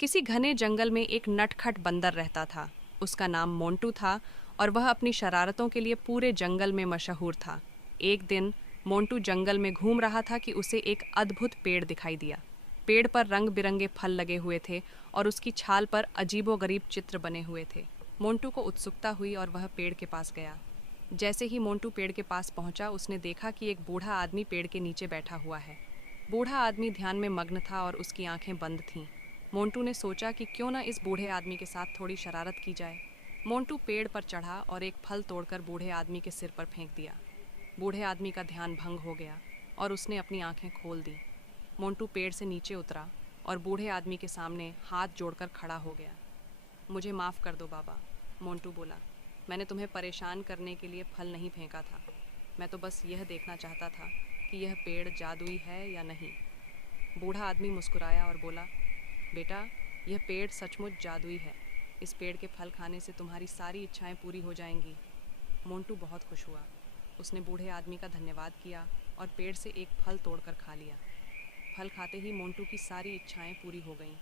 किसी घने जंगल में एक नटखट बंदर रहता था। उसका नाम मोंटू था और वह अपनी शरारतों के लिए पूरे जंगल में मशहूर था। एक दिन मोंटू जंगल में घूम रहा था कि उसे एक अद्भुत पेड़ दिखाई दिया। पेड़ पर रंग बिरंगे फल लगे हुए थे और उसकी छाल पर अजीबोगरीब चित्र बने हुए थे। मोंटू को उत्सुकता हुई और वह पेड़ के पास गया। जैसे ही मोंटू पेड़ के पास पहुंचा, उसने देखा कि एक बूढ़ा आदमी पेड़ के नीचे बैठा हुआ है। बूढ़ा आदमी ध्यान में मग्न था और उसकी आंखें बंद थीं। मोंटू ने सोचा कि क्यों न इस बूढ़े आदमी के साथ थोड़ी शरारत की जाए। मोंटू पेड़ पर चढ़ा और एक फल तोड़कर बूढ़े आदमी के सिर पर फेंक दिया। बूढ़े आदमी का ध्यान भंग हो गया और उसने अपनी आंखें खोल दी। मोंटू पेड़ से नीचे उतरा और बूढ़े आदमी के सामने हाथ जोड़कर खड़ा हो गया। मुझे माफ़ कर दो बाबा, मोंटू बोला। मैंने तुम्हें परेशान करने के लिए फल नहीं फेंका था। मैं तो बस यह देखना चाहता था कि यह पेड़ जादुई है या नहीं। बूढ़ा आदमी मुस्कुराया और बोला, बेटा, यह पेड़ सचमुच जादुई है। इस पेड़ के फल खाने से तुम्हारी सारी इच्छाएं पूरी हो जाएंगी। मोंटू बहुत खुश हुआ। उसने बूढ़े आदमी का धन्यवाद किया और पेड़ से एक फल तोड़कर खा लिया। फल खाते ही मोंटू की सारी इच्छाएं पूरी हो गईं।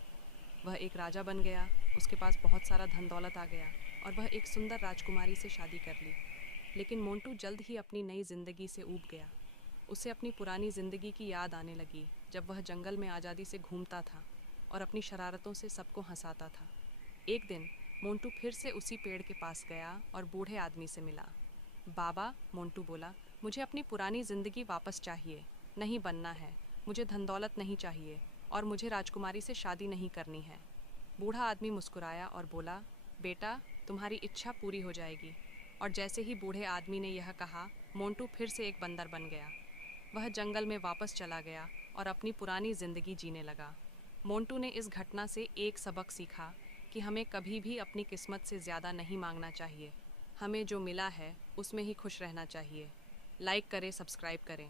वह एक राजा बन गया, उसके पास बहुत सारा धन दौलत आ गया और वह एक सुंदर राजकुमारी से शादी कर ली। लेकिन मोंटू जल्द ही अपनी नई जिंदगी से ऊब गया। उसे अपनी पुरानी जिंदगी की याद आने लगी, जब वह जंगल में आज़ादी से घूमता था और अपनी शरारतों से सबको हंसाता था। एक दिन मोंटू फिर से उसी पेड़ के पास गया और बूढ़े आदमी से मिला। बाबा, मोंटू बोला, मुझे अपनी पुरानी जिंदगी वापस चाहिए। नहीं बनना है। मुझे धन दौलत नहीं चाहिए और मुझे राजकुमारी से शादी नहीं करनी है। बूढ़ा आदमी मुस्कुराया और बोला, बेटा, तुम्हारी इच्छा पूरी हो जाएगी। और जैसे ही बूढ़े आदमी ने यह कहा, मोंटू फिर से एक बंदर बन गया। वह जंगल में वापस चला गया और अपनी पुरानी जिंदगी जीने लगा। मोंटू ने इस घटना से एक सबक सीखा कि हमें कभी भी अपनी किस्मत से ज़्यादा नहीं मांगना चाहिए। हमें जो मिला है उसमें ही खुश रहना चाहिए। लाइक करें, सब्सक्राइब करें।